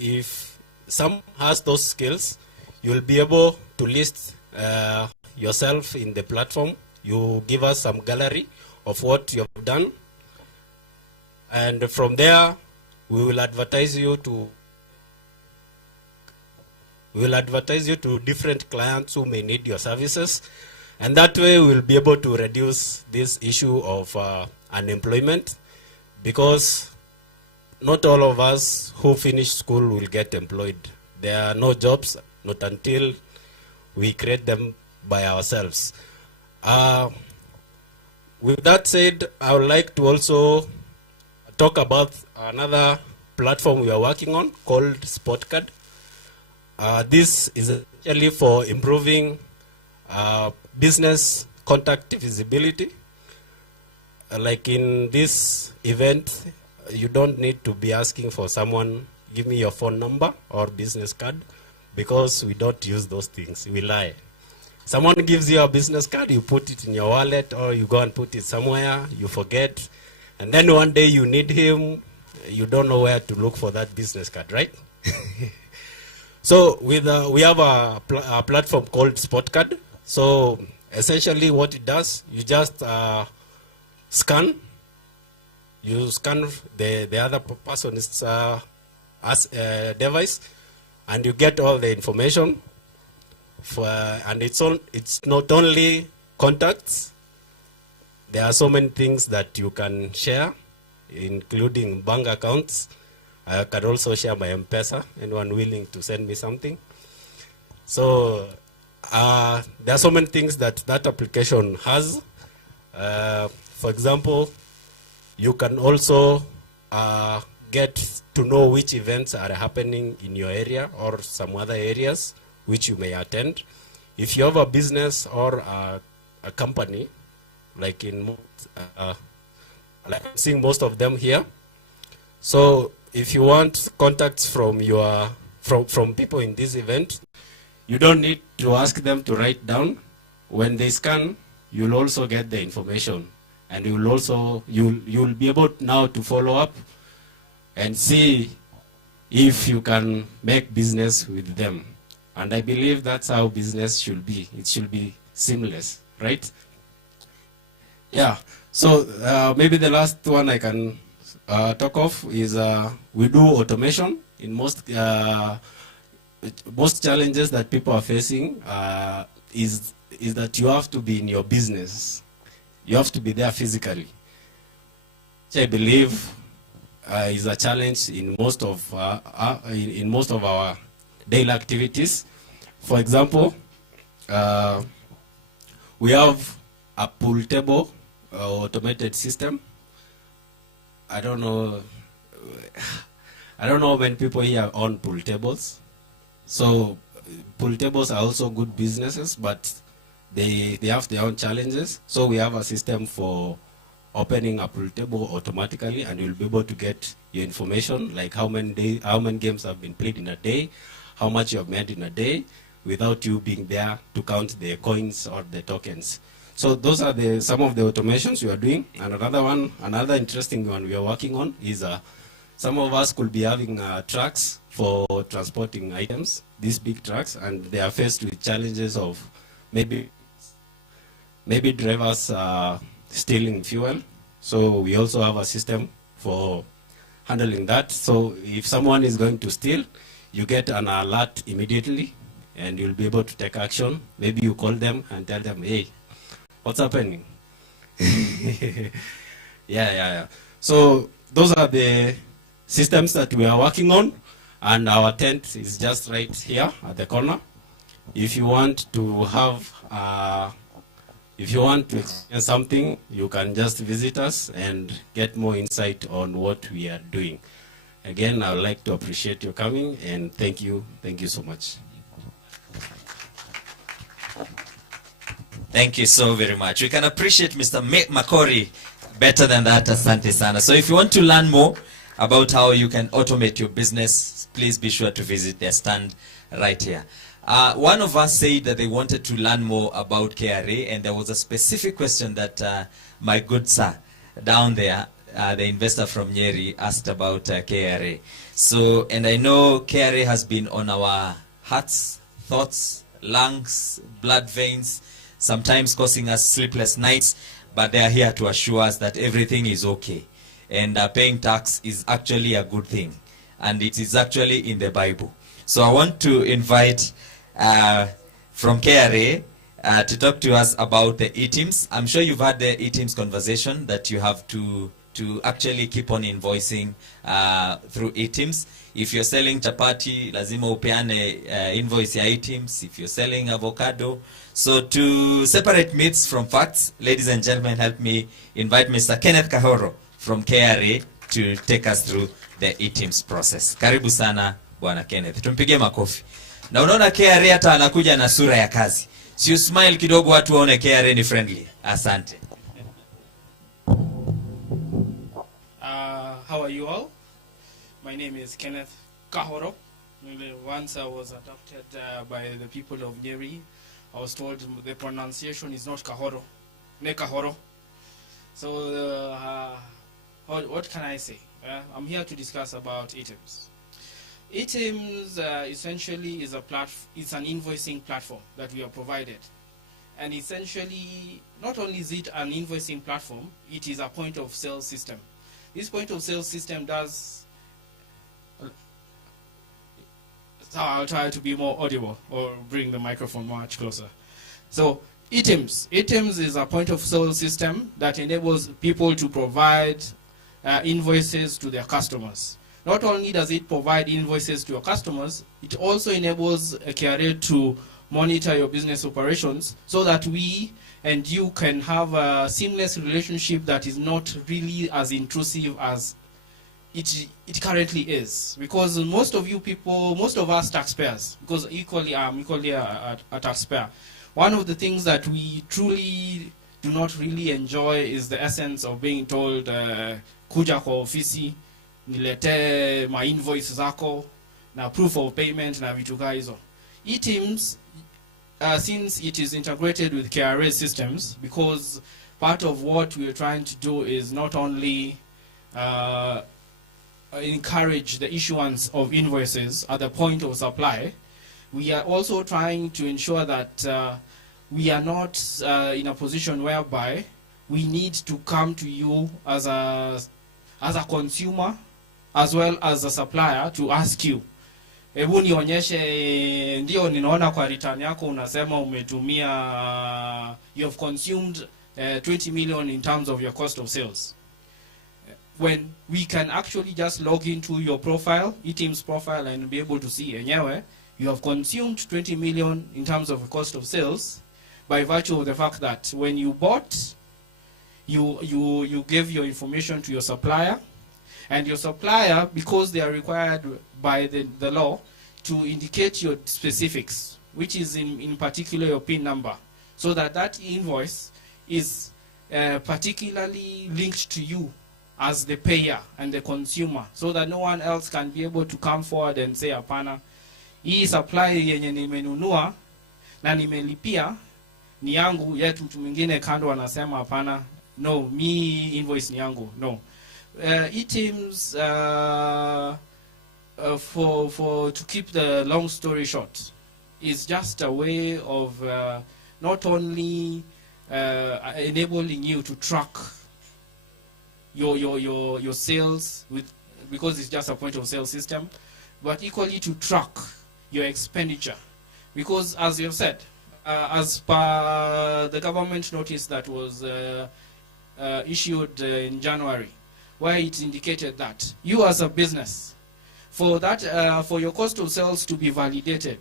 if someone has those skills, you'll be able to list yourself in the platform. You give us some gallery of what you've done, and from there we will advertise you to different clients who may need your services, and that way we'll be able to reduce this issue of unemployment, because not all of us who finish school will get employed. There are no jobs, not until we create them by ourselves. With that said, I would like to also talk about another platform we are working on called Spotcard. This is actually for improving business contact visibility. Like in this event, you don't need to be asking for someone, give me your phone number or business card, because we don't use those things. We lie. Someone gives you a business card, you put it in your wallet, or you go and put it somewhere, you forget, and then one day you need him, you don't know where to look for that business card, right? So we have a platform called Spotcard. So essentially what it does, you just scan the other person's device, and you get all the information. And it's not only contacts. There are so many things that you can share, including bank accounts. I can also share my M-Pesa, anyone willing to send me something. So there are so many things that application has. For example, you can also get to know which events are happening in your area or some other areas which you may attend. If you have a business or a company, like like I'm seeing most of them here. So if you want contacts from people in this event, you don't need to ask them to write down. When they scan, you'll also get the information, and you'll be able now to follow up and see if you can make business with them. And I believe that's how business should be. It should be seamless, right? Yeah. So maybe the last one I can talk of is we do automation. In most challenges that people are facing is that you have to be in your business. You have to be there physically, which I believe is a challenge in most of our daily activities. For example, we have a pool table automated system. I don't know when people here own pool tables. So pool tables are also good businesses, but they have their own challenges. So we have a system for opening a pool table automatically, and you'll be able to get your information, like how many games have been played in a day, how much you have made in a day, without you being there to count the coins or the tokens. So those are some of the automations we are doing. And another interesting one we are working on is some of us could be having trucks for transporting items, these big trucks, and they are faced with challenges of maybe drivers stealing fuel. So we also have a system for handling that. So if someone is going to steal, you get an alert immediately, and you'll be able to take action. Maybe you call them and tell them, hey, what's happening? Yeah. So those are the systems that we are working on, and our tent is just right here at the corner. If you want to experience something, you can just visit us and get more insight on what we are doing. Again, I would like to appreciate your coming, and thank you so much. Thank you so very much. We can appreciate Mr. Makori better than that. Asante sana. So if you want to learn more about how you can automate your business, please be sure to visit their stand right here. One of us said that they wanted to learn more about KRA, and there was a specific question that my good sir down there the investor from Nyeri, asked about KRA. So, and I know KRA has been on our hearts, thoughts, lungs, blood veins, sometimes causing us sleepless nights, but they are here to assure us that everything is okay. And paying tax is actually a good thing. And it is actually in the Bible. So I want to invite from KRA to talk to us about the e-teams. I'm sure you've had the e-teams conversation that you have to actually keep on invoicing through e-teams. If you're selling chapati, lazima upeane invoice ya e-teams. If you're selling avocado. So to separate myths from facts, ladies and gentlemen, help me invite Mr. Kenneth Kahoro from KRA to take us through the e-teams process. Karibu sana Bwana Kenneth. Tumpigie makofi. Na unaona KRA hata anakuja na sura ya kazi. Si smile kidogo watu waone KRA ni friendly. Asante. How are you all? My name is Kenneth Kahoro. Once I was adopted by the people of Nyeri, I was told the pronunciation is not Kahoro, ne Kahoro. So what can I say? I'm here to discuss about e-teams. e-teams essentially is it's an invoicing platform that we are provided. And essentially, not only is it an invoicing platform, it is a point of sale system. This point of sale system does, so I'll try to be more audible or bring the microphone much closer. So e-teams is a point of sale system that enables people to provide invoices to their customers. Not only does it provide invoices to your customers, it also enables a KRA to monitor your business operations so that we and you can have a seamless relationship that is not really as intrusive as it currently is. Because most of you people, most of us taxpayers, because I'm equally a taxpayer, one of the things that we truly do not really enjoy is the essence of being told, kuja kwa ofisi, nilete ma invoice zako, na proof of payment, na vitu ka hizo. e-teams, since it is integrated with KRA systems, because part of what we are trying to do is not only encourage the issuance of invoices at the point of supply, we are also trying to ensure that we are not in a position whereby we need to come to you as a consumer as well as a supplier to ask you, hebu nionyeshe, ndio ninaona kwa return yako unasema umetumia, you have consumed 20 million in terms of your cost of sales. When we can actually just log into your profile, e-teams profile, and be able to see, enyewe, you have consumed 20 million in terms of the cost of sales by virtue of the fact that when you bought, you gave your information to your supplier, and your supplier, because they are required by the law to indicate your specifics, which is in particular your PIN number, so that invoice is particularly linked to you as the payer and the consumer, so that no one else can be able to come forward and say, hapana, hii supply yenye nimenunua na nimelipia ni yangu, yet mtu mwingine kando anasema hapana, no, me invoice ni yangu. No. e-teams, to keep the long story short, is just a way of not only enabling you to track your sales because it's just a point of sale system, but equally to track your expenditure, because as you have said, as per the government notice that was issued in January, where it indicated that you as a business, for your cost of sales to be validated,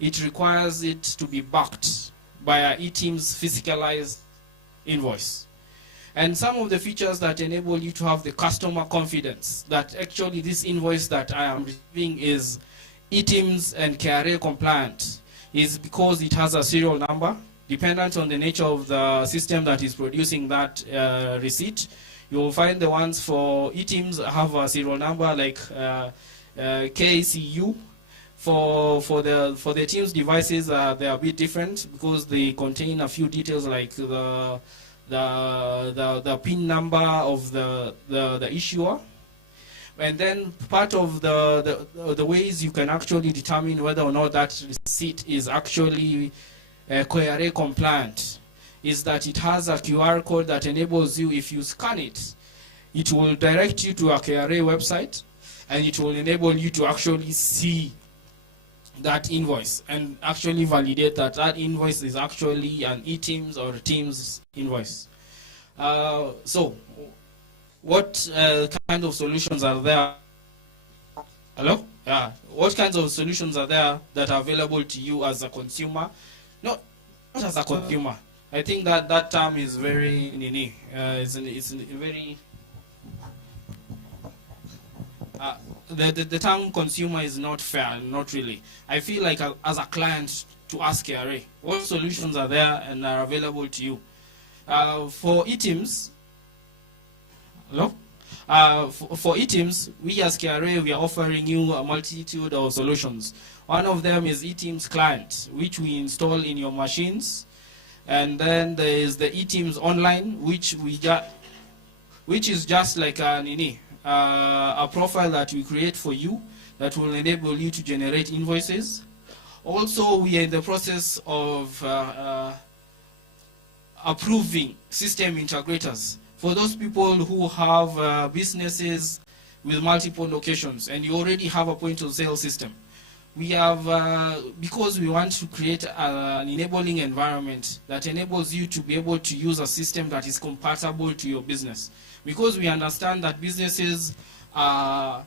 it requires it to be backed by a e-teams physicalized invoice. And some of the features that enable you to have the customer confidence that actually this invoice that I am receiving is e-teams and KRA compliant is because it has a serial number, dependent on the nature of the system that is producing that receipt. You will find the ones for e-teams have a serial number like KCU. For the teams devices, they are a bit different because they contain a few details like the the PIN number of the issuer. And then part of the ways you can actually determine whether or not that receipt is actually KRA compliant is that it has a QR code that enables you, if you scan it, it will direct you to a KRA website, and it will enable you to actually see that invoice and actually validate that that invoice is actually an eTeams or Teams invoice. So, what kind of solutions are there? Hello? Yeah. What kinds of solutions are there that are available to you as a consumer? Not as a consumer. I think that term is very it's very the term consumer is not fair, not really. I feel like as a client to ask KRA, what solutions are there and are available to you? For eTeams, hello? For eTeams, we as KRA, we are offering you a multitude of solutions. One of them is eTeams Client, which we install in your machines. And then there is the eTeams Online, which is just like a profile that we create for you that will enable you to generate invoices. Also, we are in the process of approving system integrators. For those people who have businesses with multiple locations and you already have a point of sale system, we have, because we want to create an enabling environment that enables you to be able to use a system that is compatible to your business. Because we understand that businesses are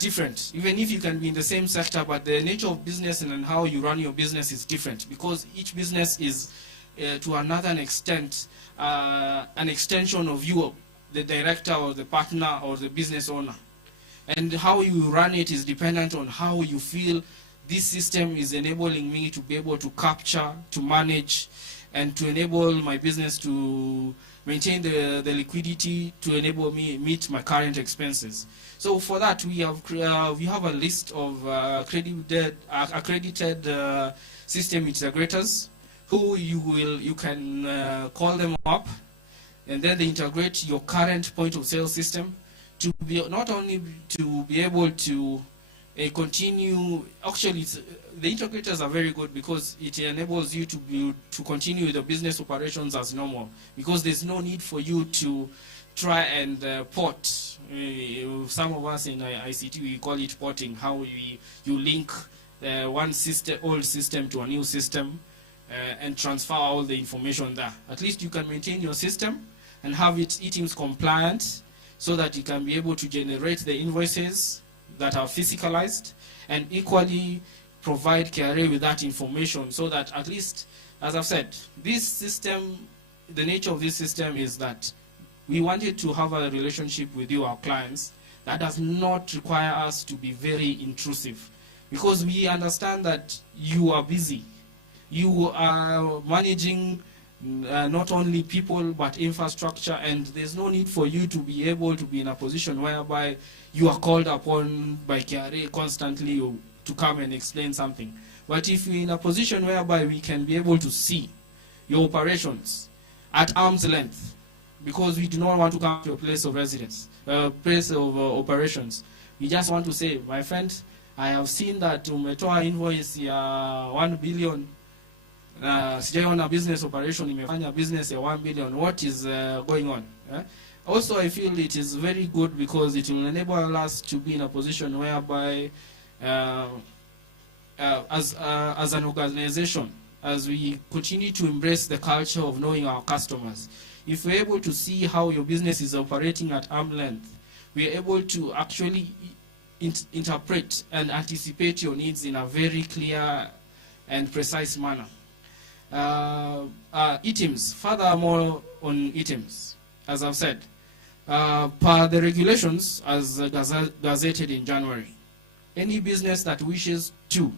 different. Even if you can be in the same sector, but the nature of business and how you run your business is different. Because each business is, to another extent, an extension of you, the director or the partner or the business owner. And how you run it is dependent on how you feel this system is enabling me to be able to capture, to manage, and to enable my business to maintain the liquidity to enable me meet my current expenses. So for that, we have a list of accredited system integrators who you can call them up, and then they integrate your current point of sale system to be not only to be able to continue. Actually, the integrators are very good because it enables you to continue the business operations as normal, because there's no need for you to try and port. Some of us in ICT, we call it porting, how you link one old system to a new system and transfer all the information there. At least you can maintain your system and have it eTeams compliant so that you can be able to generate the invoices that are physicalized, and equally provide KRA with that information so that at least, as I've said, this system, the nature of this system is that we wanted to have a relationship with you, our clients, that does not require us to be very intrusive, because we understand that you are busy. You are managing not only people but infrastructure, and there's no need for you to be able to be in a position whereby you are called upon by KRA constantly to come and explain something. But if you're in a position whereby we can be able to see your operations at arm's length, because we do not want to come to your place of residence, place of operations, we just want to say, my friend, I have seen that umetoa invoice ya 1 billion. Sijaiona business operation imefanya business ya 1 billion. What is going on? Also, I feel it is very good because it will enable us to be in a position whereby, as an organization, as we continue to embrace the culture of knowing our customers, if we're able to see how your business is operating at arm's length, we're able to actually interpret and anticipate your needs in a very clear and precise manner. eTeams, furthermore on eTeams, as I've said, per the regulations as gazetted in January, any business that wishes to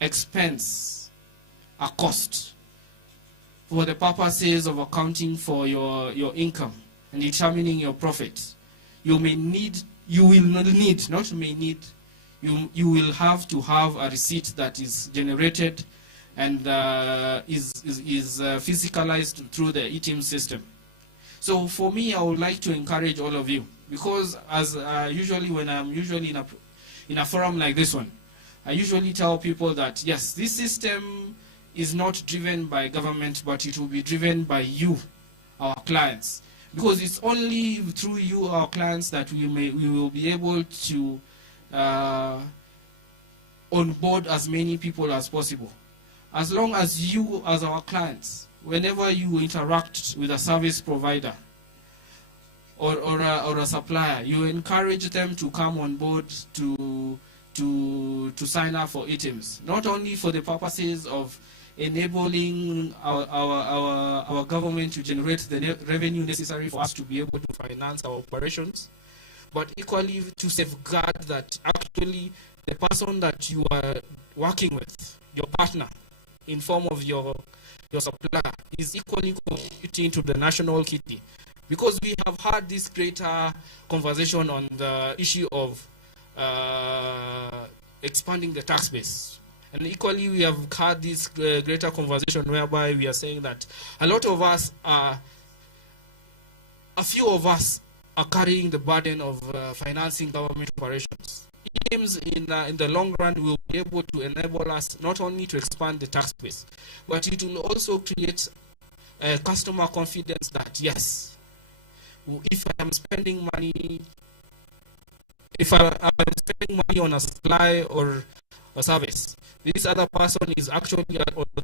expense a cost for the purposes of accounting for your income and determining your profit, you will have to have a receipt that is generated and is physicalized through the eTeams system. So for me, I would like to encourage all of you, because as usually when I'm usually in a forum like this one, I usually tell people that yes, this system is not driven by government, but it will be driven by you, our clients, because it's only through you, our clients, that we will be able to onboard as many people as possible. As long as you, as our clients, whenever you interact with a service provider or a supplier, you encourage them to come on board to sign up for items, not only for the purposes of enabling our government to generate the revenue necessary for us to be able to finance our operations, but equally to safeguard that actually the person that you are working with, your partner, in form of your supplier, is equally contributing to the national kitty. Because we have had this greater conversation on the issue of expanding the tax base. And equally, we have had this greater conversation whereby we are saying that a lot of us a few of us are carrying the burden of financing government operations. Aims in the long run will be able to enable us not only to expand the tax base, but it will also create customer confidence that yes, if I am spending money, on a supply or a service, this other person is actually